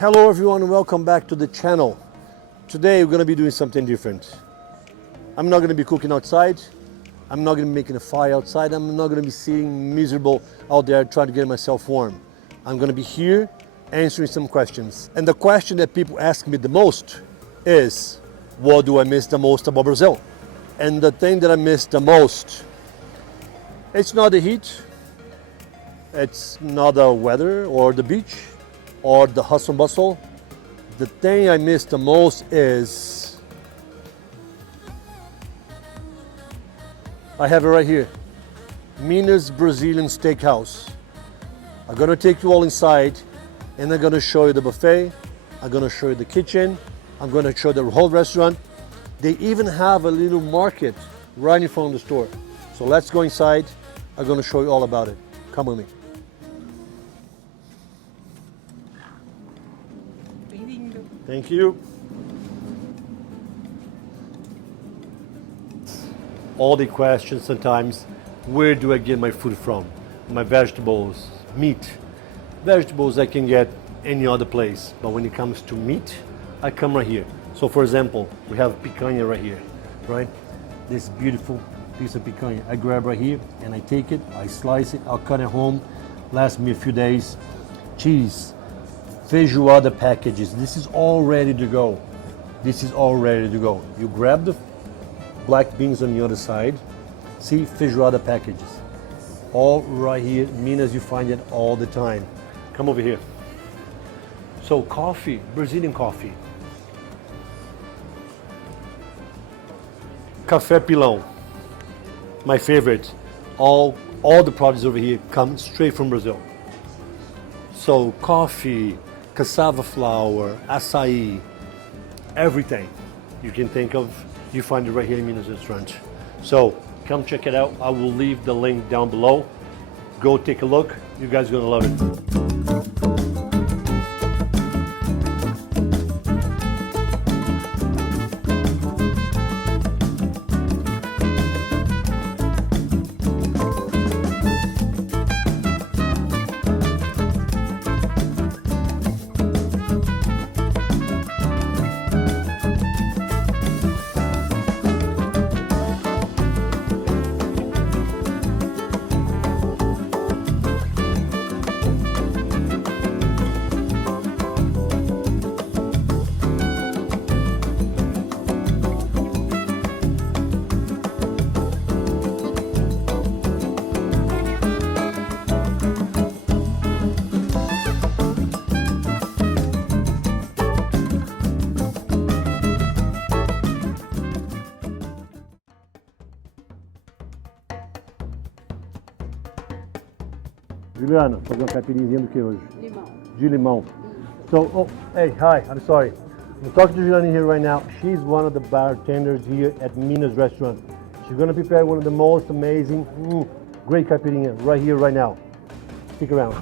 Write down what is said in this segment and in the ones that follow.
Hello everyone and welcome back to the channel. Today we're going to be doing something different. I'm not going to be cooking outside. I'm not going to be making a fire outside. I'm not going to be sitting miserable out there trying to get myself warm. I'm going to be here answering some questions. And the question that people ask me the most is, what do I miss the most about Brazil? And the thing that I miss the most, it's not the heat, it's not the weather or the beach, or the hustle and bustle. The thing I miss the most is, I have it right here, Mina's Brazilian Steakhouse. I'm gonna take you all inside and I'm gonna show you the buffet, I'm gonna show you the kitchen, I'm gonna show you the whole restaurant. They even have a little market right in front of the store. So let's go inside, I'm gonna show you all about it. Come with me. Thank you. All the questions sometimes, where do I get my food from? My vegetables, meat. Vegetables I can get any other place, but when it comes to meat, I come right here. So for example, we have picanha right here, right? This beautiful piece of picanha. I grab right here and I take it, I slice it, I'll cut it home, lasts me a few days. Cheese. Feijoada packages. This is all ready to go. This is all ready to go. You grab the black beans on the other side. See, feijoada packages. All right here. Minas, you find it all the time. Come over here. So coffee, Brazilian coffee. Café Pilão. My favorite. All the products over here come straight from Brazil. So coffee, cassava flour, açaí, everything you can think of, you find it right here in Mina's restaurant. So come check it out. I will leave the link down below. Go take a look. You guys are gonna love it. Juliana, fazer uma caipirinha do que hoje? Limão. De limão. So, oh, hey, hi, I'm sorry. I'm talking to Juliana here right now. She's one of the bartenders here at Mina's restaurant. She's gonna prepare one of the most amazing, great caipirinha right here, right now. Stick around.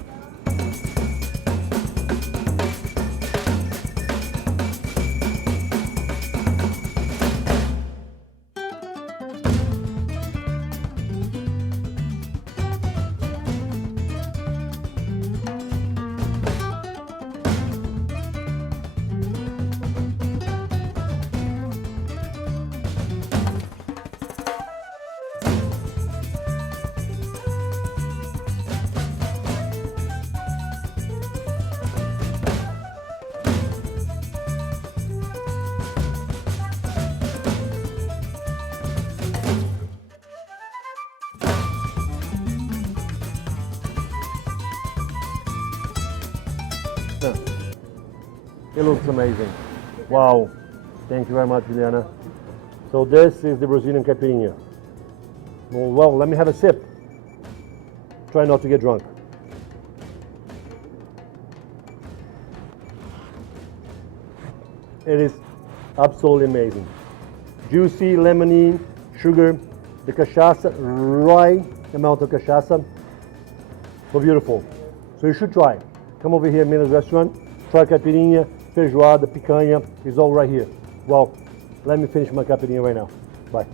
It looks amazing. Wow. Thank you very much, Juliana. So this is the Brazilian caipirinha. Well, let me have a sip. Try not to get drunk. It is absolutely amazing. Juicy, lemony, sugar, the cachaça, right amount of cachaça. So beautiful. So you should try. Come over here at Mina's restaurant. Try caipirinha, feijoada, picanha. It's all right here. Well, let me finish my caipirinha right now. Bye.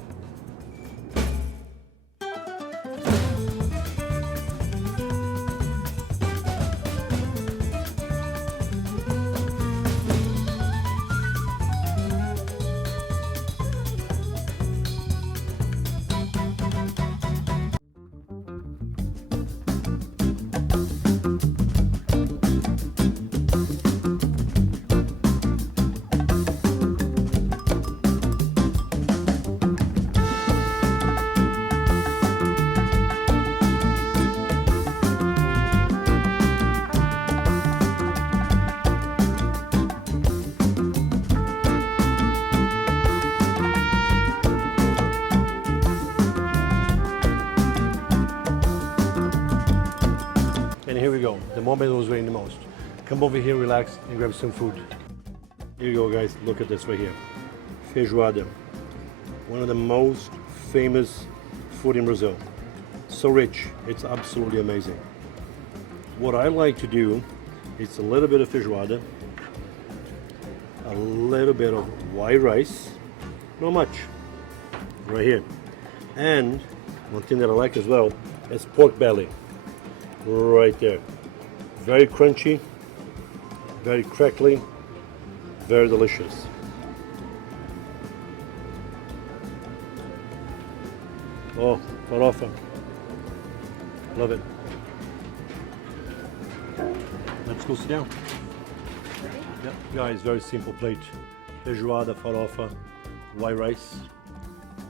moment it was raining the most. Come over here, relax, and grab some food. Here you go, guys. Look at this right here. Feijoada. One of the most famous food in Brazil. So rich, it's absolutely amazing. What I like to do is a little bit of feijoada, a little bit of white rice, not much, right here. And one thing that I like as well is pork belly, right there. Very crunchy, very crackly, very delicious. Oh, farofa. Love it. Let's go sit down. Yeah, guys, very simple plate. Feijoada, farofa, white rice,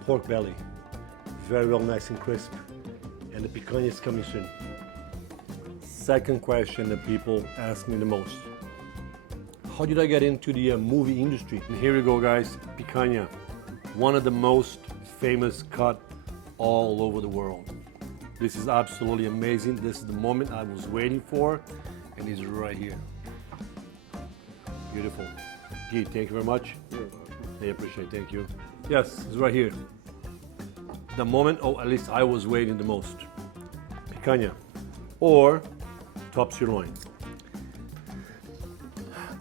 pork belly. Very well, nice and crisp. And the picanha is coming soon. Second question that people ask me the most. How did I get into the movie industry? And here we go, guys. Picanha, one of the most famous cut all over the world. This is absolutely amazing. This is the moment I was waiting for, and it's right here. Beautiful. Gee, thank you very much. I appreciate it, thank you. Yes, it's right here. The moment, oh, at least I was waiting the most. Picanha, or top sirloin.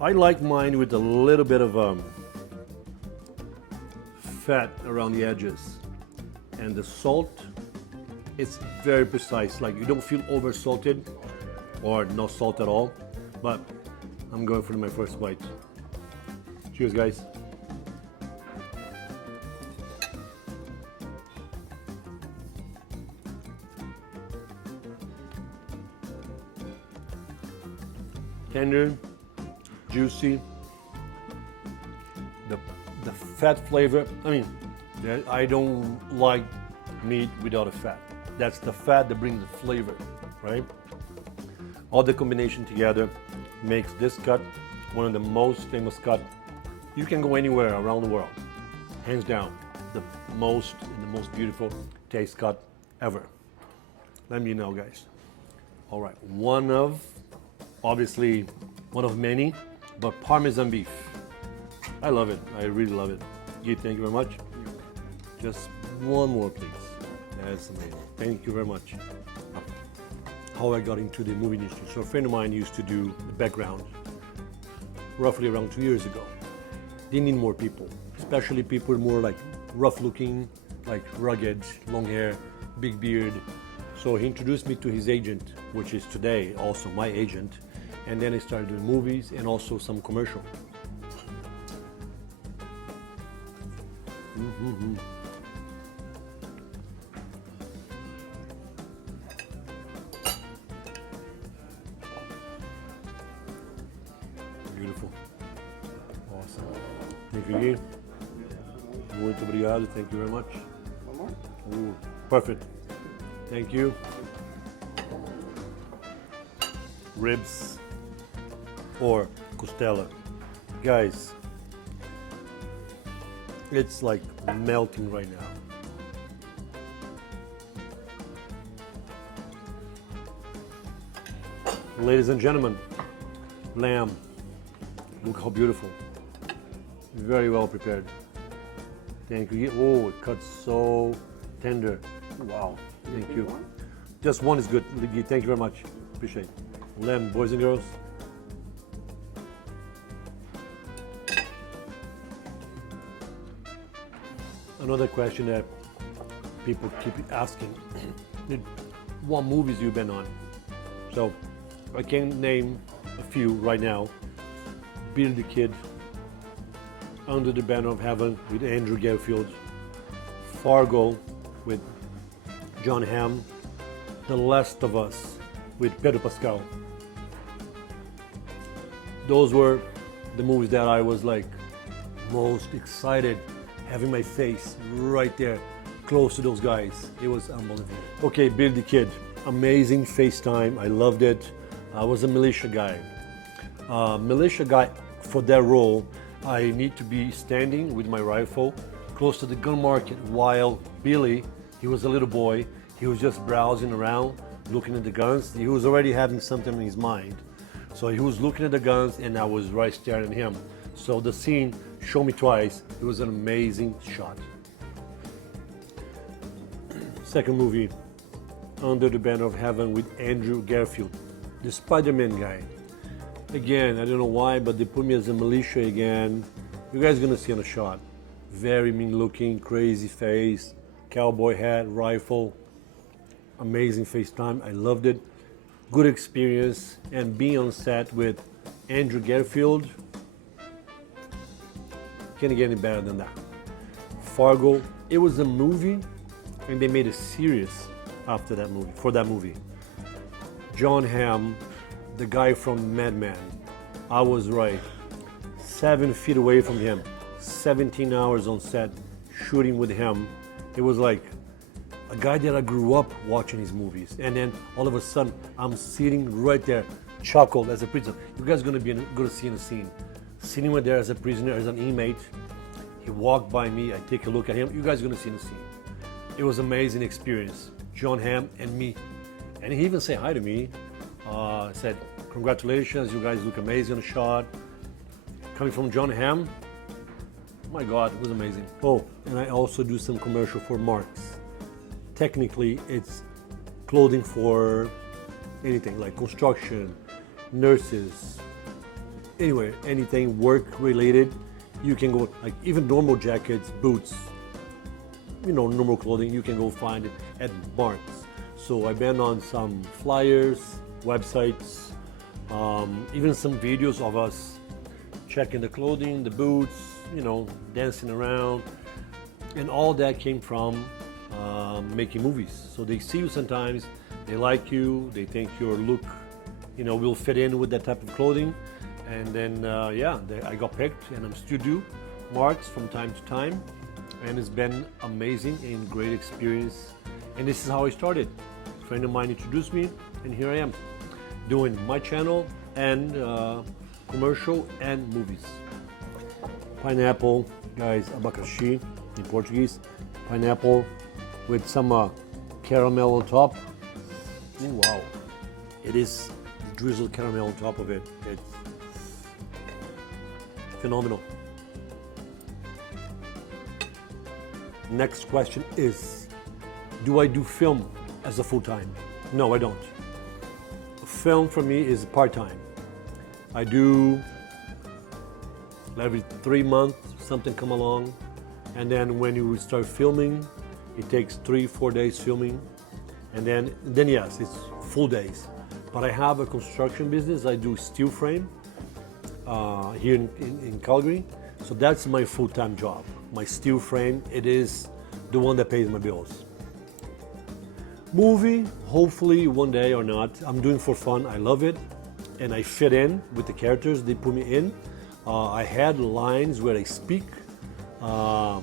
I like mine with a little bit of fat around the edges. And the salt, it's very precise. Like you don't feel over salted or no salt at all. But I'm going for my first bite. Cheers, guys. Tender, juicy. The fat flavor. I mean, I don't like meat without a fat. That's the fat that brings the flavor, right? All the combination together makes this cut one of the most famous cut. You can go anywhere around the world, hands down, the most beautiful taste cut ever. Let me know, guys. All right, obviously one of many, but Parmesan beef. I love it. I really love it. Gee, thank you very much. Just one more, please. That's amazing. Thank you very much. How I got into the movie industry. So a friend of mine used to do the background roughly around 2 years ago. They need more people, especially people more like rough looking, like rugged, long hair, big beard. So he introduced me to his agent, which is today also my agent. And then I started doing movies and also some commercial. Beautiful. Awesome. Thank you, Gui. Muito obrigado. Thank you very much. Ooh, perfect. Thank you. Ribs or costella. Guys, it's like melting right now. Ladies and gentlemen, lamb. Look how beautiful. Very well prepared. Thank you. Oh, it cuts so tender. Wow. Thank you. Just one is good. Thank you very much. Appreciate it. Lamb, boys and girls. Another question that people keep asking, what movies you've been on? So I can name a few right now. Billy the Kid, Under the Banner of Heaven with Andrew Garfield, Fargo with John Hamm, The Last of Us with Pedro Pascal. Those were the movies that I was like most excited, having my face right there, close to those guys. It was unbelievable. Okay, Billy the Kid, amazing FaceTime. I loved it. I was a militia guy. For that role, I need to be standing with my rifle close to the gun market while Billy, he was a little boy, he was just browsing around looking at the guns. He was already having something in his mind. So he was looking at the guns and I was right staring at him. So the scene showed me twice. It was an amazing shot. Second movie, Under the Banner of Heaven with Andrew Garfield, the Spider-Man guy. Again, I don't know why, but they put me as a militia again. You guys are gonna see on the shot. Very mean looking, crazy face, cowboy hat, rifle. Amazing FaceTime, I loved it. Good experience, and being on set with Andrew Garfield, can't get any better than that. Fargo, it was a movie, and they made a series after that movie, for that movie. John Hamm, the guy from Mad Men, I was right. 7 feet away from him, 17 hours on set, shooting with him. It was like a guy that I grew up watching his movies, and then all of a sudden I'm sitting right there, chuckled as a prisoner. You guys are gonna see in the scene, sitting right there as a prisoner, as an inmate. He walked by me, I take a look at him. You guys are gonna see in the scene. It was an amazing experience. John Hamm and me, and he even said hi to me. Said, "Congratulations, you guys look amazing on the shot." Coming from John Hamm, oh my God, it was amazing. Oh, and I also do some commercial for Marks. Technically, it's clothing for anything like construction, nurses, anyway, anything work related. You can go, like even normal jackets, boots, you know, normal clothing, you can go find it at Marks. So I've been on some flyers, websites, even some videos of us checking the clothing, the boots, you know, dancing around, and all that came from making movies. So they see you sometimes, they like you, they think your look, you know, will fit in with that type of clothing, and then I got picked, and I'm still do Marks from time to time, and it's been amazing and great experience. And this is how I started. A friend of mine introduced me, and here I am, doing my channel and commercial and movies. Pineapple, guys, abacaxi in Portuguese. Pineapple with some caramel on top. Oh, wow, it is drizzled caramel on top of it. It's phenomenal. Next question is, do I do film as a full-time? No, I don't. Film for me is part-time. I do every 3 months, something come along, and then when you start filming, it takes 3-4 days filming, and then yes, it's full days. But I have a construction business. I do steel frame here in Calgary, so that's my full-time job. My steel frame, it is the one that pays my bills. Movie, hopefully one day or not. I'm doing for fun. I love it, and I fit in with the characters they put me in. I had lines where I speak, but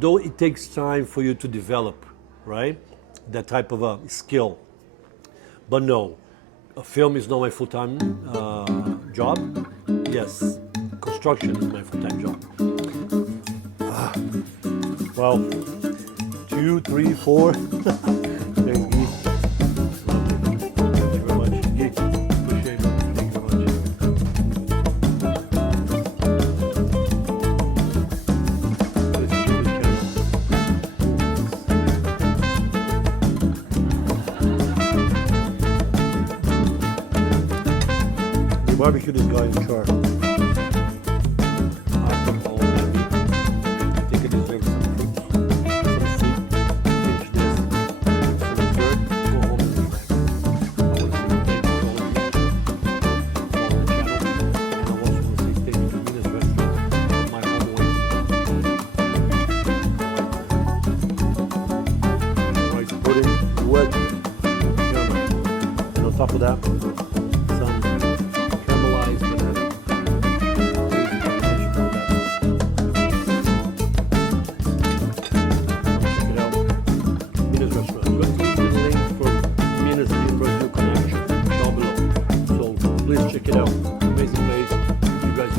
though it takes time for you to develop, right? That type of a skill. But no, a film is not my full-time job. Yes, construction is my full-time job. Well, 2, 3, 4. Thanks, Guy. Thank you very much, Guy. Appreciate it. Thank you very much. We barbecue this guy in the char. Top of that, some caramelized banana. Check it out. Mina's restaurant. I'm going to leave the link for Mina's in Brazil connection down below. So please check it out. Amazing place. You guys